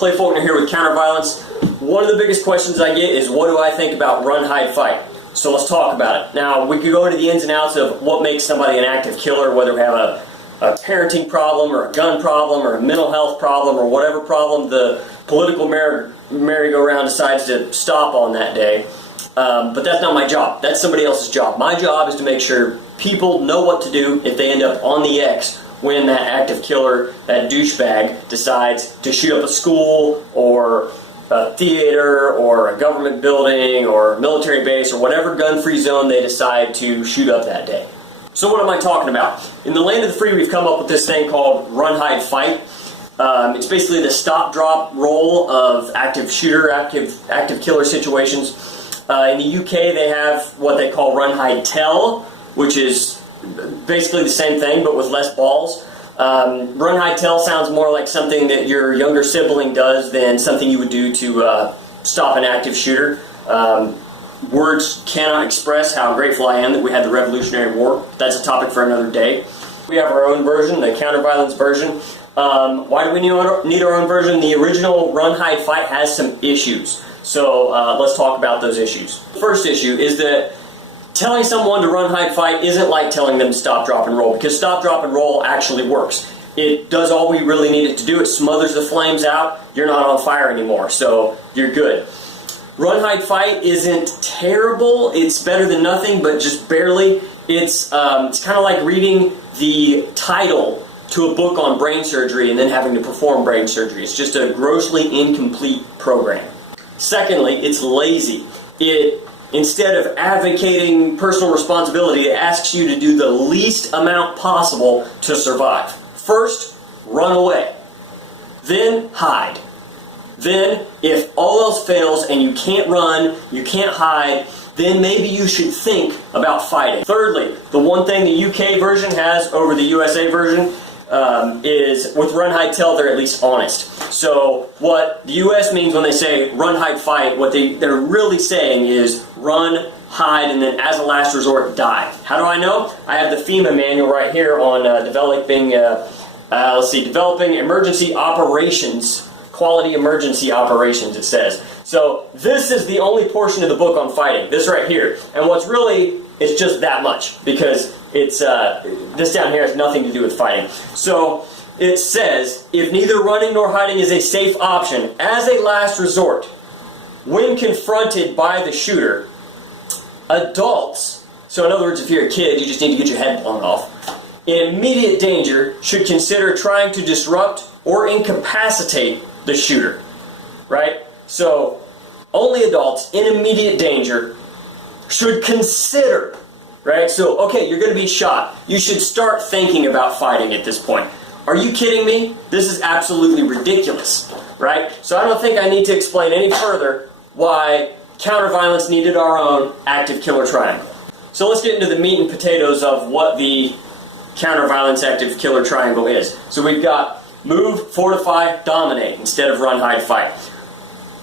Clay Faulkner here with Counterviolence. One of the biggest questions I get is, what do I think about run, hide, fight? So let's talk about it. Now, we could go into the ins and outs of what makes somebody an active killer, whether we have a parenting problem or a gun problem or a mental health problem or whatever problem the political merry-go-round decides to stop on that day. But that's not my job. That's somebody else's job. My job is to make sure people know what to do if they end up on the X when that active killer, that douchebag, decides to shoot up a school or a theater or a government building or a military base or whatever gun-free zone they decide to shoot up that day. So what am I talking about? In the land of the free, we've come up with this thing called run, hide, fight. It's basically the stop-drop roll of active shooter, active killer situations. In the UK, they have what they call run, hide, tell, which is basically the same thing, but with less balls. Run, hide, tell sounds more like something that your younger sibling does than something you would do to stop an active shooter. Words cannot express how grateful I am that we had the Revolutionary War. That's a topic for another day. We have our own version, the counter-violence version. Why do we need our own version? The original run, hide, fight has some issues. So let's talk about those issues. The first issue is that telling someone to run, hide, fight isn't like telling them to stop, drop, and roll, because stop, drop, and roll actually works. It does all we really need it to do. It smothers the flames out. You're not on fire anymore, so you're good. Run, hide, fight isn't terrible. It's better than nothing, but just barely. It's kind of like reading the title to a book on brain surgery and then having to perform brain surgery. It's just a grossly incomplete program. Secondly, it's lazy. Instead of advocating personal responsibility, it asks you to do the least amount possible to survive. First, run away. Then, hide. Then, if all else fails and you can't run, you can't hide, then maybe you should think about fighting. Thirdly, the one thing the UK version has over the USA version is with run, hide, tell, they're at least honest. So what the US means when they say run, hide, fight, what they're really saying is run, hide, and then as a last resort, die. How do I know? I have the FEMA manual right here on developing emergency operations, quality emergency operations, it says. So this is the only portion of the book on fighting, this right here. And what's really, it's just that much, because it's this down here has nothing to do with fighting. So it says, if neither running nor hiding is a safe option, as a last resort, when confronted by the shooter, adults, so in other words, if you're a kid, you just need to get your head blown off, in immediate danger should consider trying to disrupt or incapacitate the shooter, right? So only adults in immediate danger should consider, right? So, okay, you're going to be shot. You should start thinking about fighting at this point. Are you kidding me? This is absolutely ridiculous, right? So I don't think I need to explain any further why counter-violence needed our own active killer triangle. So let's get into the meat and potatoes of what the counter-violence active killer triangle is. So we've got move, fortify, dominate instead of run, hide, fight.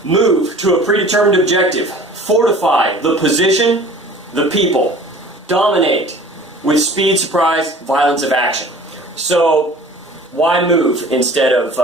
Move to a predetermined objective. Fortify the position, the people. Dominate with speed, surprise, violence of action. So why move instead of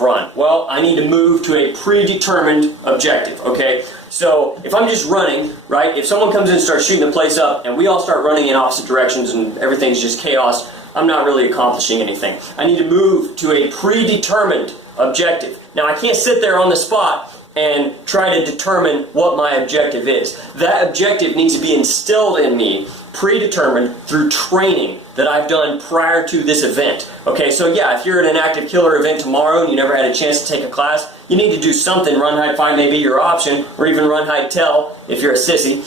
run? Well, I need to move to a predetermined objective, okay? So if I'm just running, right, if someone comes in and starts shooting the place up and we all start running in opposite directions and everything's just chaos, I'm not really accomplishing anything. I need to move to a predetermined objective. Now, I can't sit there on the spot and try to determine what my objective is. That objective needs to be instilled in me, predetermined through training that I've done prior to this event. Okay, so yeah, if you're at an active killer event tomorrow and you never had a chance to take a class, you need to do something. Run, hide, fight may be your option, or even run, hide, tell if you're a sissy.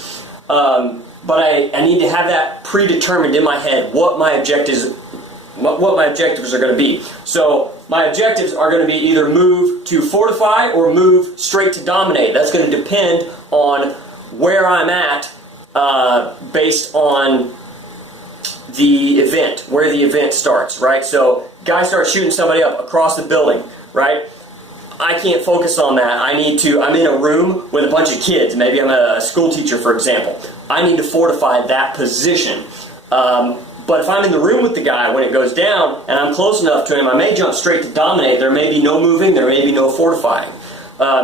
But I need to have that predetermined in my head what my objectives are going to be. So my objectives are going to be either move to fortify or move straight to dominate. That's going to depend on where I'm at based on the event, where the event starts, right? So guy starts shooting somebody up across the building, right? I can't focus on that. I'm in a room with a bunch of kids. Maybe I'm a school teacher, for example. I need to fortify that position. But if I'm in the room with the guy when it goes down and I'm close enough to him, I may jump straight to dominate. There may be no moving, there may be no fortifying.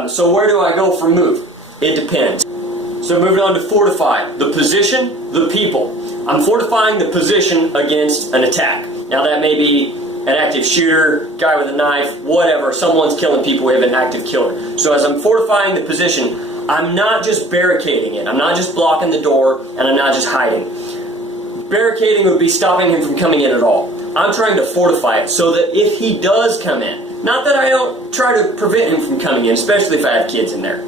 So where do I go for move? It depends. So moving on to fortify. The position, the people. I'm fortifying the position against an attack. Now that may be an active shooter, guy with a knife, whatever. Someone's killing people, we have an active killer. So as I'm fortifying the position, I'm not just barricading it. I'm not just blocking the door, and I'm not just hiding. Barricading would be stopping him from coming in at all. I'm trying to fortify it so that if he does come in, not that I don't try to prevent him from coming in, especially if I have kids in there,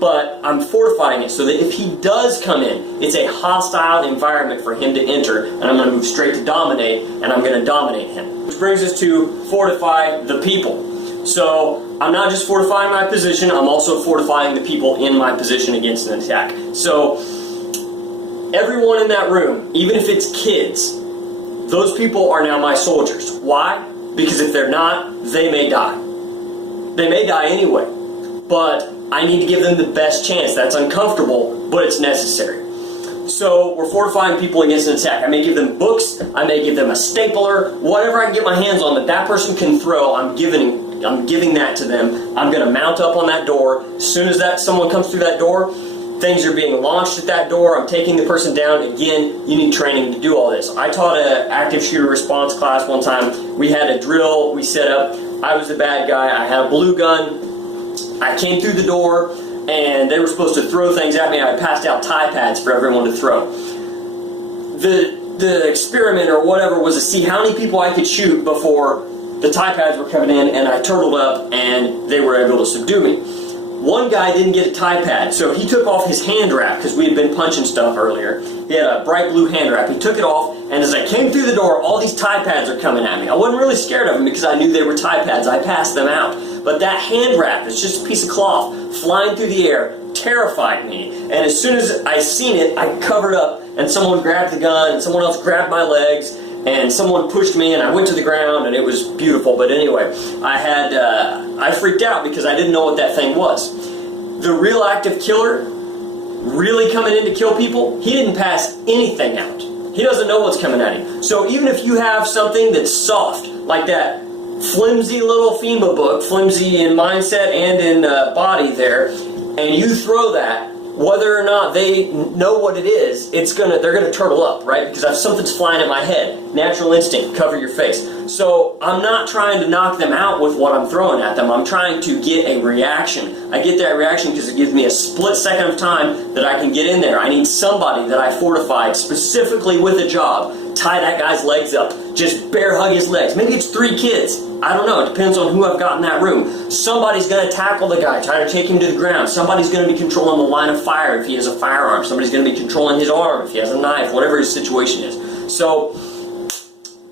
but I'm fortifying it so that if he does come in, it's a hostile environment for him to enter, and I'm going to move straight to dominate, and I'm going to dominate him. Which brings us to fortify the people. So I'm not just fortifying my position, I'm also fortifying the people in my position against an attack. So everyone in that room, even if it's kids, those people are now my soldiers. Why? Because if they're not, they may die. They may die anyway, but I need to give them the best chance. That's uncomfortable, but it's necessary. So we're fortifying people against an attack. I may give them books, I may give them a stapler, whatever I can get my hands on that person can throw, I'm giving that to them. I'm going to mount up on that door. As soon as someone comes through that door, things are being launched at that door. I'm taking the person down. Again, you need training to do all this. I taught an active shooter response class one time. We had a drill we set up. I was the bad guy. I had a blue gun. I came through the door, and they were supposed to throw things at me. I passed out tie pads for everyone to throw. The experiment or whatever was to see how many people I could shoot before the tie pads were coming in, and I turtled up, and they were able to subdue me. One guy didn't get a tie pad, so he took off his hand wrap, because we had been punching stuff earlier. He had a bright blue hand wrap. He took it off, and as I came through the door, all these tie pads are coming at me. I wasn't really scared of them because I knew they were tie pads. I passed them out. But that hand wrap, it's just a piece of cloth, flying through the air, terrified me. And as soon as I seen it, I covered up, and someone grabbed the gun, and someone else grabbed my legs, and someone pushed me, and I went to the ground, and it was beautiful. But anyway, I freaked out because I didn't know what that thing was. The real active killer, really coming in to kill people, he didn't pass anything out. He doesn't know what's coming at him. So even if you have something that's soft, like that flimsy little FEMA book, flimsy in mindset and in body there, and you throw that, whether or not they know what it is, they're gonna turtle up, right? Because if something's flying at my head, natural instinct, cover your face. So I'm not trying to knock them out with what I'm throwing at them. I'm trying to get a reaction. I get that reaction because it gives me a split second of time that I can get in there. I need somebody that I fortified specifically with a job. Tie that guy's legs up. Just bear hug his legs. Maybe it's 3 kids. I don't know. It depends on who I've got in that room. Somebody's going to tackle the guy, try to take him to the ground. Somebody's going to be controlling the line of fire if he has a firearm. Somebody's going to be controlling his arm if he has a knife, whatever his situation is. So,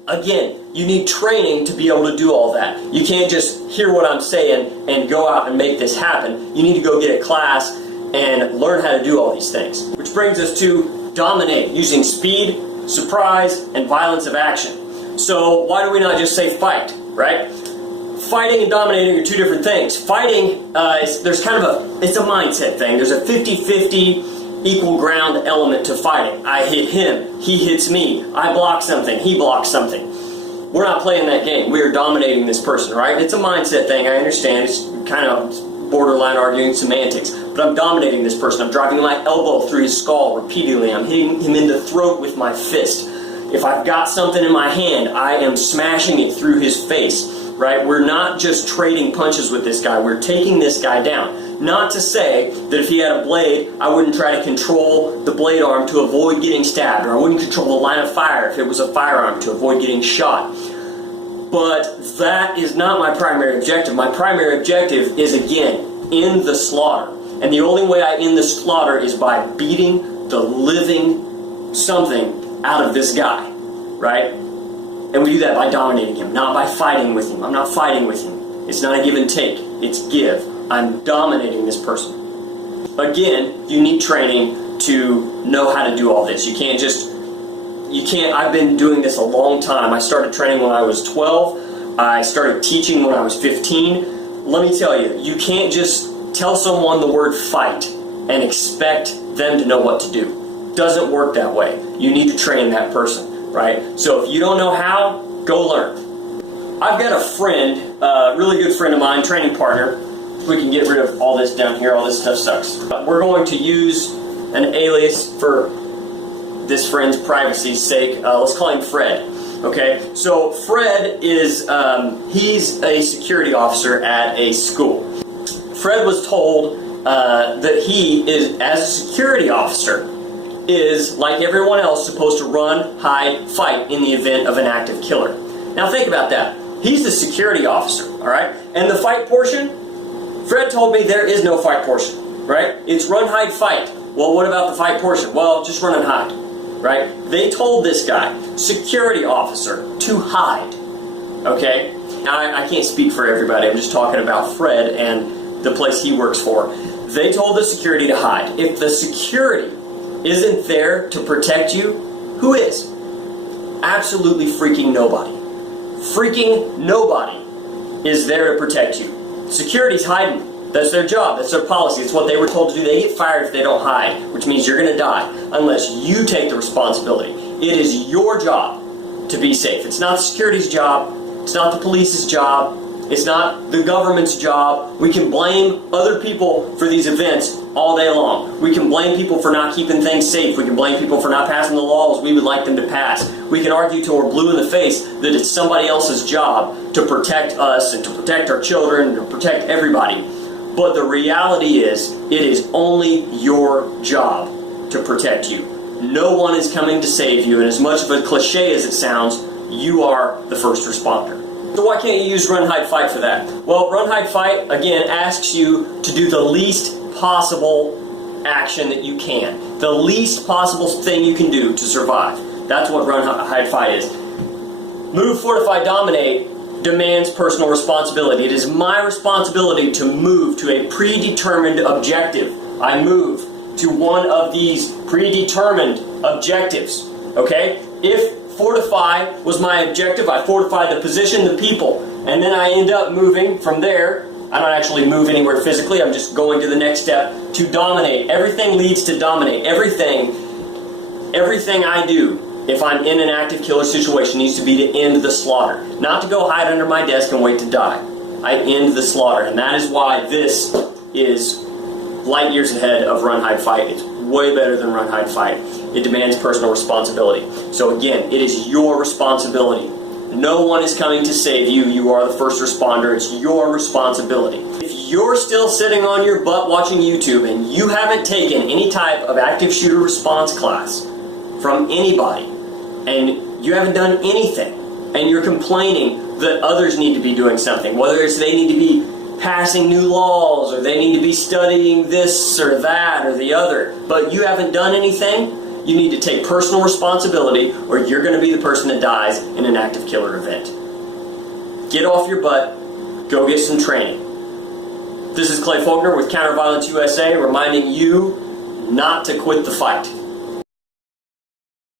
again, you need training to be able to do all that. You can't just hear what I'm saying and go out and make this happen. You need to go get a class and learn how to do all these things. Which brings us to dominate, using speed, surprise, and violence of action. So why do we not just say fight, right? Fighting and dominating are 2 different things. Fighting, it's a mindset thing. There's a 50-50 equal ground element to fighting. I hit him, he hits me. I block something, he blocks something. We're not playing that game. We are dominating this person, right? It's a mindset thing, I understand. It's kind of borderline arguing semantics. But I'm dominating this person. I'm driving my elbow through his skull repeatedly. I'm hitting him in the throat with my fist. If I've got something in my hand, I am smashing it through his face, right? We're not just trading punches with this guy. We're taking this guy down. Not to say that if he had a blade, I wouldn't try to control the blade arm to avoid getting stabbed, or I wouldn't control the line of fire if it was a firearm to avoid getting shot. But that is not my primary objective. My primary objective is, again, end the slaughter. And the only way I end the slaughter is by beating the living something out of this guy, right? And we do that by dominating him, not by fighting with him. I'm not fighting with him. It's not a give and take. It's give. I'm dominating this person. Again, you need training to know how to do all this. I've been doing this a long time. I started training when I was 12. I started teaching when I was 15. Let me tell you, you can't just tell someone the word fight and expect them to know what to do. Doesn't work that way. You need to train that person, right? So if you don't know how, go learn. I've got a friend, a really good friend of mine, training partner. We can get rid of all this down here, all this stuff sucks. We're going to use an alias for this friend's privacy's sake. Let's call him Fred. Okay, so Fred is, he's a security officer at a school. Fred was told that he is, as a security officer, is, like everyone else, supposed to run, hide, fight in the event of an active killer. Now think about that. He's the security officer, all right? And the fight portion, Fred told me there is no fight portion, right? It's run, hide, fight. Well, what about the fight portion? Well, just run and hide, right? They told this guy, security officer, to hide, okay? Now, I can't speak for everybody. I'm just talking about Fred and the place he works for. They told the security to hide. If the security isn't there to protect you, who is? Absolutely freaking nobody. Freaking nobody is there to protect you. Security's hiding. That's their job. That's their policy. It's what they were told to do. They get fired if they don't hide, which means you're going to die unless you take the responsibility. It is your job to be safe. It's not security's job. It's not the police's job. It's not the government's job. We can blame other people for these events all day long. We can blame people for not keeping things safe. We can blame people for not passing the laws we would like them to pass. We can argue till we're blue in the face that it's somebody else's job to protect us and to protect our children, to protect everybody. But the reality is, it is only your job to protect you. No one is coming to save you, and as much of a cliche as it sounds, you are the first responder. So why can't you use run, hide, fight for that? Well, run, hide, fight, again, asks you to do the least possible action that you can. The least possible thing you can do to survive. That's what run, hide, fight is. Move, fortify, dominate demands personal responsibility. It is my responsibility to move to a predetermined objective. I move to one of these predetermined objectives. Okay? If fortify was my objective, I fortify the position, the people, and then I end up moving from there. I don't actually move anywhere physically, I'm just going to the next step to dominate. Everything leads to dominate. Everything I do, if I'm in an active killer situation, needs to be to end the slaughter. Not to go hide under my desk and wait to die. I end the slaughter, and that is why this is light years ahead of run, hide, fight. It's way better than run, hide, fight. It demands personal responsibility. So again, it is your responsibility. No one is coming to save you. You are the first responder. It's your responsibility. If you're still sitting on your butt watching YouTube and you haven't taken any type of active shooter response class from anybody, and you haven't done anything, and you're complaining that others need to be doing something, whether it's they need to be passing new laws, or they need to be studying this or that or the other, but you haven't done anything, you need to take personal responsibility, or you're going to be the person that dies in an active killer event. Get off your butt, go get some training. This is Clay Faulkner with Counterviolence USA, reminding you not to quit the fight.